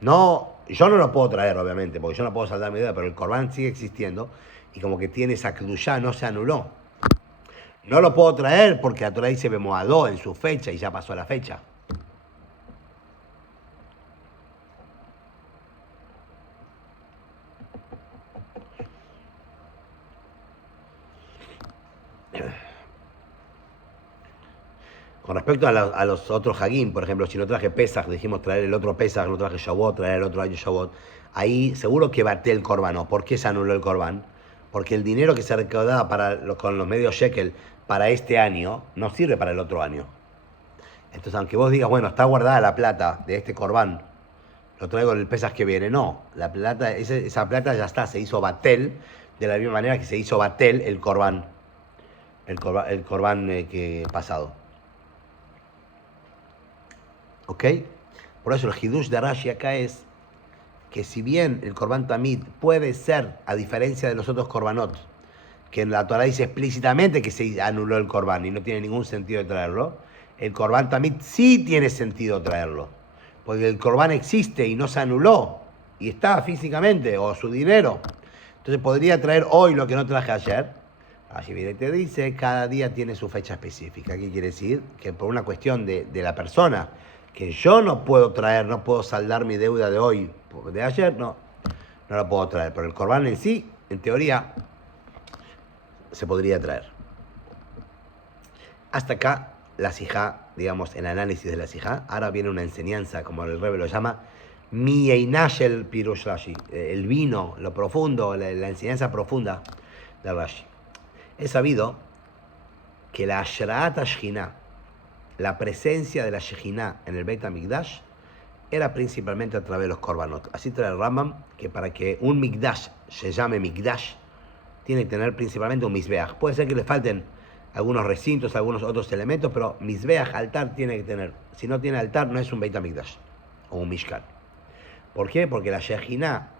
No, yo no lo puedo traer, obviamente, porque yo no puedo saldar mi deuda, pero el Korban sigue existiendo y como que tiene esa Kedushá, no se anuló. No lo puedo traer porque la Torah dice Bemoadó en su fecha y ya pasó la fecha. Con respecto a los otros Hagim, por ejemplo, si no traje Pesach, dijimos traer el otro Pesach, no traje Shavuot, traer el otro año Shavuot, ahí seguro que baté el Corban. ¿Por qué se anuló el Corban? Porque el dinero que se recaudaba con los medios shekel para este año no sirve para el otro año. Entonces, aunque vos digas, bueno, está guardada la plata de este Corban, lo traigo en el Pesach que viene, no. La plata, esa plata ya está, se hizo batel, de la misma manera que se hizo batel el Corban. El Corban que pasado. ¿Ok? Por eso el Hidush de Rashi acá es que si bien el Korban Tamid puede ser, a diferencia de los otros Korbanot, que en la Torah dice explícitamente que se anuló el Korban y no tiene ningún sentido de traerlo, el Korban Tamid sí tiene sentido traerlo. Porque el Korban existe y no se anuló, y está físicamente, o su dinero. Entonces podría traer hoy lo que no traje ayer. Así viene te dice, cada día tiene su fecha específica. ¿Qué quiere decir? Que por una cuestión de la persona que yo no puedo traer, no puedo saldar mi deuda de hoy, de ayer, no la puedo traer. Pero el Corban en sí, en teoría, se podría traer. Hasta acá la sijá, digamos, el análisis de la sijá. Ahora viene una enseñanza, como el Rebbe lo llama, mi Einashel Pirush Rashi, el vino, lo profundo, la enseñanza profunda de Rashi. Es sabido que la Ashraat Shechina, la presencia de la Shechina en el Beit HaMikdash, era principalmente a través de los Korbanot. Así trae el Rambam que para que un Mikdash se llame Mikdash, tiene que tener principalmente un Mizbeach. Puede ser que le falten algunos recintos, algunos otros elementos, pero Mizbeach, altar, tiene que tener. Si no tiene altar, no es un Beit HaMikdash o un Mishkan. ¿Por qué? Porque la Shechina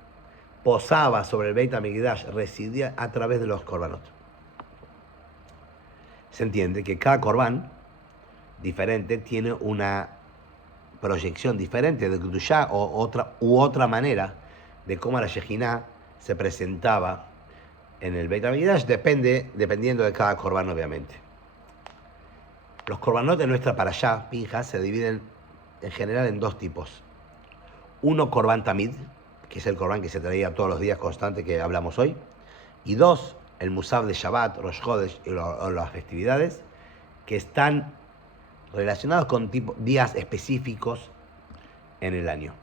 posaba sobre el Beit HaMikdash, residía a través de los Korbanot. Se entiende que cada Korban diferente tiene una proyección diferente de Kedushá u otra manera de cómo la Shejinah se presentaba en el Beit HaMikdash, dependiendo de cada Korban, obviamente. Los Korbanot de nuestra parashá, Pinjas, se dividen en general en dos tipos. Uno, Korban Tamid, que es el Korban que se traía todos los días constante que hablamos hoy. Y dos, el Musaf de Shabbat, Rosh Chodesh y las festividades, que están relacionados con días específicos en el año.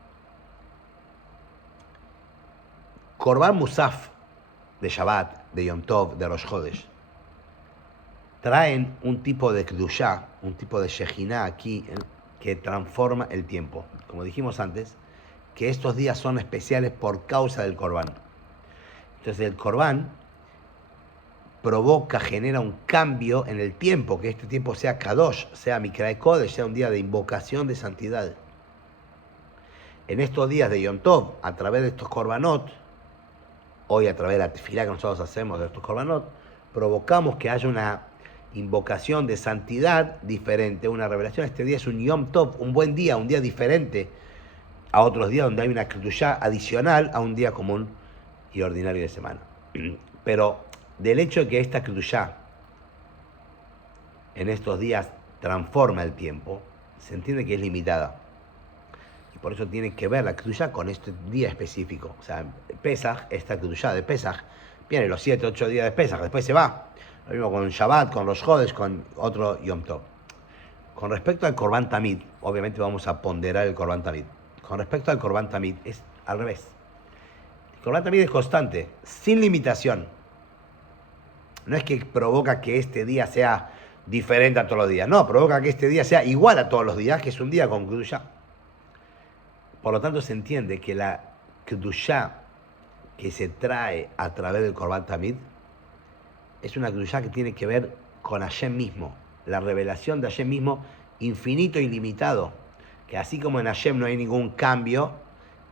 Korban Musaf de Shabbat, de Yom Tov, de Rosh Chodesh, traen un tipo de Kedushá, un tipo de Shejinah aquí que transforma el tiempo. Como dijimos antes, que estos días son especiales por causa del Korban. Entonces el Korban genera un cambio en el tiempo, que este tiempo sea Kadosh, sea Mikra Kodesh, sea un día de invocación de santidad. En estos días de Yom Tov, a través de estos Korbanot, hoy a través de la tefilá que nosotros hacemos de estos Korbanot, provocamos que haya una invocación de santidad diferente, una revelación. Este día es un Yom Tov, un buen día, un día diferente a otros días donde hay una Kedushá adicional a un día común y ordinario de semana. Pero del hecho de que esta Kedushá en estos días transforma el tiempo, se entiende que es limitada. Y por eso tiene que ver la Kedushá con este día específico. O sea, Pesaj, esta Kedushá de Pesaj, viene los 7, 8 días de Pesaj, después se va. Lo mismo con Shabbat, con los Jodes, con otro Yom Tov. Con respecto al Korban Tamid, obviamente vamos a ponderar el Korban Tamid. Con respecto al Korban Tamid, es al revés. El Korban Tamid es constante, sin limitación. No es que provoca que este día sea diferente a todos los días. No, provoca que este día sea igual a todos los días, que es un día con Kedushá. Por lo tanto, se entiende que la Kedushá que se trae a través del Korban Tamid es una Kedushá que tiene que ver con Hashem mismo. La revelación de Hashem mismo, infinito e ilimitado. Que así como en Hashem no hay ningún cambio,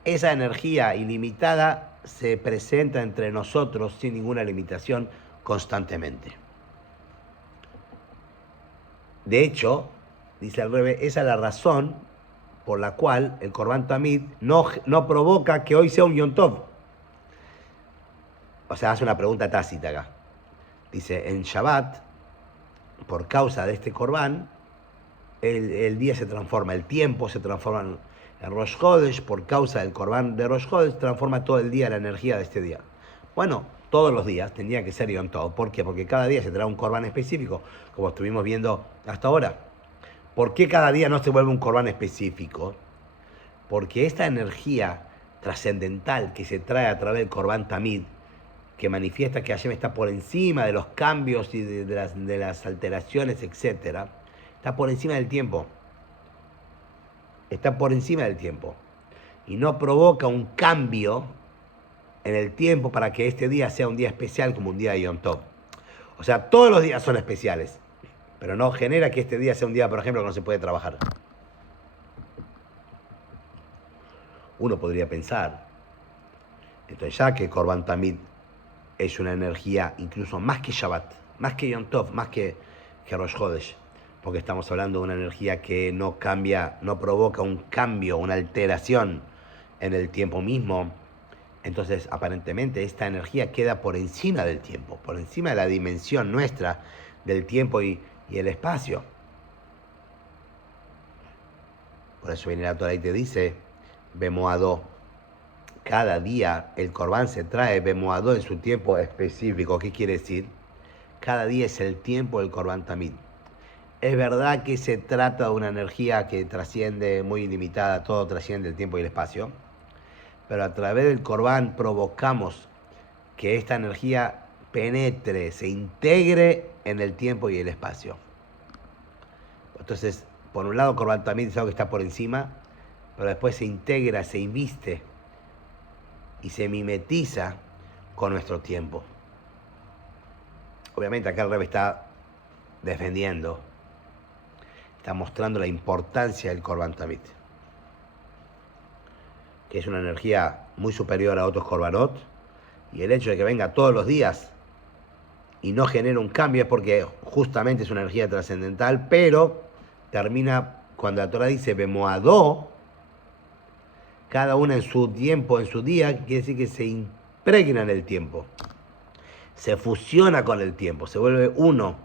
esa energía ilimitada se presenta entre nosotros sin ninguna limitación constantemente. De hecho, dice el Rebbe, esa es la razón por la cual el Korban Tamid no provoca que hoy sea un Yom Tov. O sea, hace una pregunta tácita acá. Dice, en Shabbat, por causa de este Korban, el día se transforma, el tiempo se transforma en Rosh Chodesh, por causa del Korban de Rosh Chodesh, transforma todo el día la energía de este día. Bueno, todos los días tendría que ser Yom Tov. ¿Por qué? Porque cada día se trae un Korban específico, como estuvimos viendo hasta ahora. ¿Por qué cada día no se vuelve un Korban específico? Porque esta energía trascendental que se trae a través del Korban Tamid, que manifiesta que Hashem está por encima de los cambios y de las alteraciones, etc., está por encima del tiempo. Está por encima del tiempo. Y no provoca un cambio en el tiempo para que este día sea un día especial como un día de Yom Tov. O sea, todos los días son especiales, pero no genera que este día sea un día, por ejemplo, que no se puede trabajar. Uno podría pensar, entonces ya que Korban Tamid es una energía incluso más que Shabbat, más que Yom Tov, más que Rosh Chodesh, porque estamos hablando de una energía que no cambia, no provoca un cambio, una alteración en el tiempo mismo. Entonces, aparentemente, esta energía queda por encima del tiempo, por encima de la dimensión nuestra del tiempo y el espacio. Por eso viene la Torah y te dice, Bemoadó. Cada día el Corbán se trae Bemoadó en su tiempo específico. ¿Qué quiere decir? Cada día es el tiempo del Corbán Tamid. Es verdad que se trata de una energía que trasciende, muy ilimitada, todo trasciende el tiempo y el espacio, pero a través del Corbán provocamos que esta energía penetre, se integre en el tiempo y el espacio. Entonces, por un lado, Corbán Tamid es algo que está por encima, pero después se integra, se inviste y se mimetiza con nuestro tiempo. Obviamente acá el Rebbe está defendiendo, está mostrando la importancia del Corbán Tamid, que es una energía muy superior a otros Corbanot, y el hecho de que venga todos los días y no genere un cambio es porque justamente es una energía trascendental, pero termina cuando la Torah dice Bemoadó, cada una en su tiempo, en su día, quiere decir que se impregna en el tiempo, se fusiona con el tiempo, se vuelve uno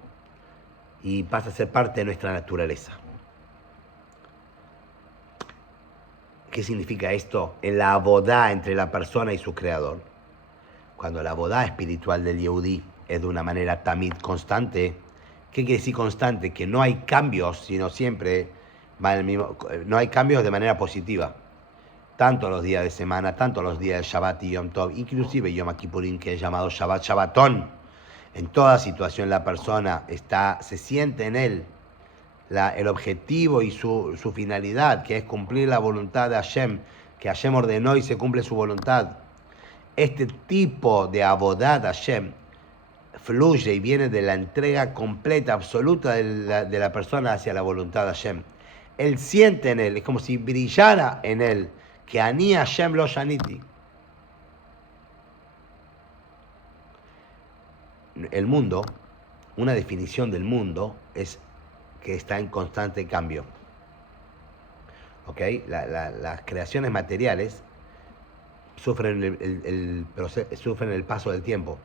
y pasa a ser parte de nuestra naturaleza. ¿Qué significa esto en la abodá entre la persona y su creador? Cuando la abodá espiritual del Yehudí es de una manera tamid constante, ¿qué quiere decir constante? Que no hay cambios, sino siempre va el mismo, no hay cambios de manera positiva. Tanto los días de semana, tanto los días de Shabbat y Yom Tov, inclusive Yom Kippurim, que es llamado Shabbat, Shabbatón. En toda situación la persona se siente en él el objetivo y su finalidad, que es cumplir la voluntad de Hashem, que Hashem ordenó y se cumple su voluntad. Este tipo de abodad Hashem fluye y viene de la entrega completa, absoluta de la persona hacia la voluntad de Hashem. Él siente en él, es como si brillara en él, que Ani Hashem lo shaniti. El mundo, una definición del mundo es que está en constante cambio. ¿Ok? Las creaciones materiales sufren sufren el paso del tiempo.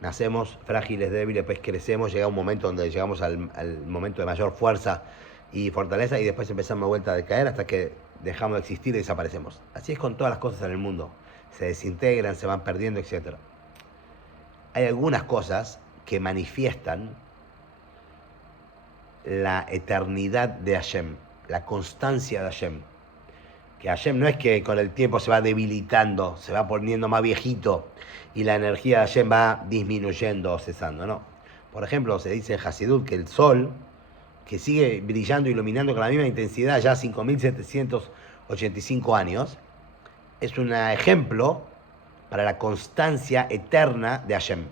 Nacemos frágiles, débiles, pues crecemos, llega un momento donde llegamos al momento de mayor fuerza y fortaleza y después empezamos de vuelta a decaer hasta que dejamos de existir y desaparecemos. Así es con todas las cosas en el mundo. Se desintegran, se van perdiendo, etc. Hay algunas cosas que manifiestan la eternidad de Hashem, la constancia de Hashem. Que Hashem no es que con el tiempo se va debilitando, se va poniendo más viejito y la energía de Hashem va disminuyendo o cesando, no. Por ejemplo, se dice en Hasidut que el sol, que sigue brillando y iluminando con la misma intensidad ya 5.785 años, es un ejemplo para la constancia eterna de Hashem,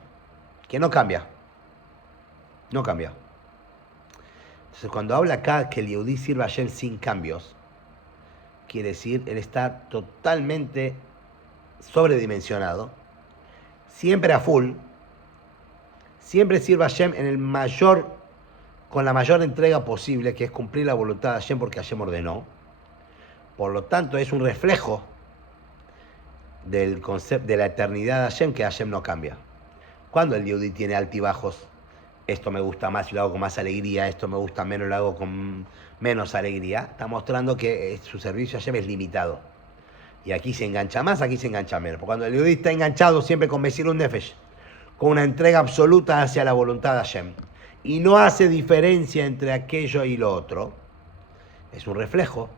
que no cambia, no cambia. Entonces, cuando habla acá que el Yehudí sirve a Hashem sin cambios, quiere decir, él está totalmente sobredimensionado, siempre a full, siempre sirve a Hashem con la mayor entrega posible, que es cumplir la voluntad de Hashem porque Hashem ordenó. Por lo tanto, es un reflejo del concepto de la eternidad de Hashem, que Hashem no cambia. Cuando el Yehudí tiene altibajos, esto me gusta más y lo hago con más alegría, esto me gusta menos y lo hago con menos alegría, está mostrando que su servicio a Hashem es limitado. Y aquí se engancha más, aquí se engancha menos. Porque cuando el Yehudí está enganchado siempre con Mesirut Nefesh, con una entrega absoluta hacia la voluntad de Hashem, y no hace diferencia entre aquello y lo otro, es un reflejo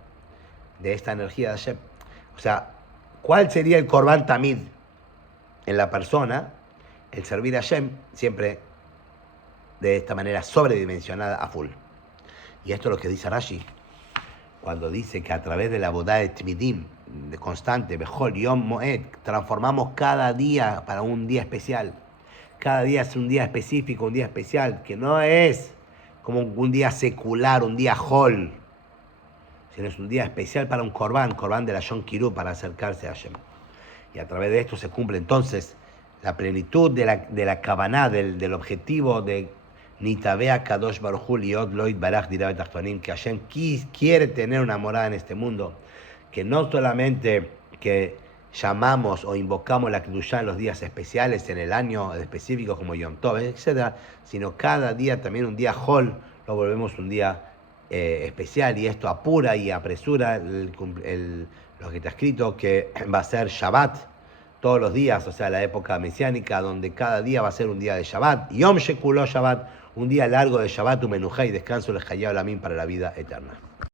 de esta energía de Hashem. O sea, ¿cuál sería el Corbán Tamid en la persona? El servir a Hashem siempre de esta manera sobredimensionada a full. Y esto es lo que dice Rashi, cuando dice que a través de la boda de Tmidim, de constante, Bechol Yom Moed, transformamos cada día para un día especial. Cada día es un día específico, un día especial, que no es como un día secular, un día hol, sino es un día especial para un Corbán de la Yom Kippur, para acercarse a Hashem. Y a través de esto se cumple entonces la plenitud de la Kavaná, del objetivo de Nitabea Kadosh Baruj Hu Liot Loit Baraj Diravet Achtonim, que Hashem quiere tener una morada en este mundo, que no solamente que llamamos o invocamos la Kedushá en los días especiales, en el año específico como Yom Tov, etc., sino cada día también un día Hol lo volvemos un día especial, y esto apura y apresura lo que está escrito, que va a ser Shabbat todos los días, o sea, la época mesiánica, donde cada día va a ser un día de Shabbat, Yom Shekulo Shabbat, un día largo de Shabbat, un menujá y descanso, el Hayá Olamim para la vida eterna.